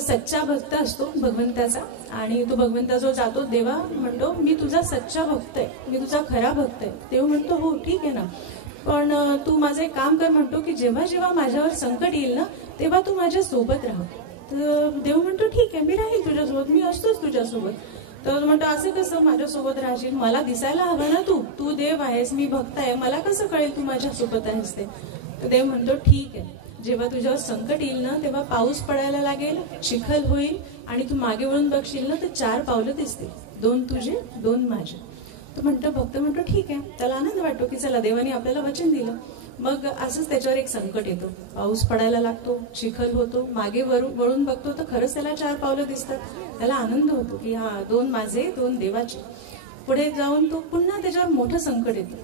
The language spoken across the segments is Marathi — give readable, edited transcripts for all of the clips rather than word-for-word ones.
सच्चा भक्त असतो भगवंताचा, आणि तो भगवंताजवळ जातो. देवा म्हणतो मी तुझा सच्चा भक्त आहे, मी तुझा खरा भक्त आहे. देव म्हणतो हो ठीक आहे ना, पण तू माझं एक काम कर. म्हणतो की जेव्हा जेव्हा माझ्यावर संकट येईल ना तेव्हा तू माझ्या सोबत राह. तर देव म्हणतो ठीक आहे, मी राहील तुझ्यासोबत, मी असतोच तुझ्यासोबत. तर म्हणतो असं कसं माझ्यासोबत राहशील, मला दिसायला हवं ना, तू देव आहेस, मी भक्त आहे, मला कसं कळेल तू माझ्यासोबत आहेस ते. तर देव म्हणतो ठीक आहे, जेव्हा तुझ्यावर संकट येईल ना तेव्हा पाऊस पडायला लागेल, चिखल होईल, आणि तू मागे वळून बघशील ना तर 4 पावलं दिसतील, 2 तुझे 2 माझे. तर म्हणतो भक्त म्हणतो ठीक आहे. त्याला आनंद वाटतो की चला देवाने आपल्याला वचन दिलं. मग असंच त्याच्यावर एक संकट येतो, पाऊस पडायला लागतो, चिखल होतो, मागे वळून बघतो तर खरंच त्याला 4 पावलं दिसतात. त्याला आनंद होतो की हा 2 माझे 2 देवाचे. पुढे जाऊन तो पुन्हा त्याच्यावर मोठं संकट येतं.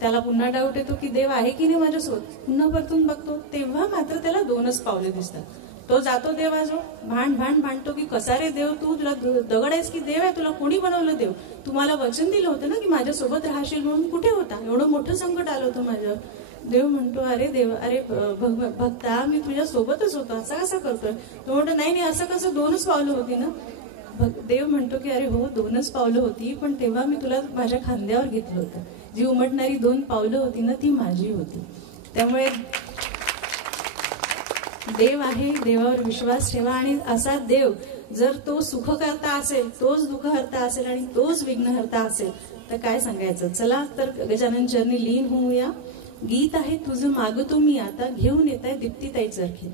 त्याला पुन्हा डाऊट येतो की देव आहे की नाही माझ्यासोबत. पुन्हा परतून बघतो तेव्हा मात्र त्याला 2च पावले दिसतात. तो जातो देवाजवळ, भांडतो की कसा रे देव तू, तुला दगड आहेस की देव आहे, तुला कोणी बनवलं देव, तुम्हाला वचन दिलं होतं ना की माझ्यासोबत राहशील म्हणून, कुठे होता, एवढं मोठं संकट आलं होतं माझ्यावर. देव म्हणतो अरे देव, अरे भक्ता मी तुझ्या सोबतच होतो, असा कसा करतोय. तो म्हणतो नाही असं कसं, 2च पावलं होती ना. देव म्हणतो की अरे हो 2च पावलं होती, पण तेव्हा मी तुला माझ्या खांद्यावर घेतलं होतं, जी उमटणारी 2 पावलं होती ना ती माझी होती. त्यामुळे देव आहे, देवावर विश्वास ठेवा. आणि असा देव जर तो सुखकर्ता असेल, तोच दुःखहर्ता असेल आणि तोच विघ्नहर्ता असेल तर काय सांगायचं. चला तर गजानन चरणी लीन होऊया. गीत आहे तुझं मागतो मी आता, घेऊन येत आहे दीप्तीताई चरखी.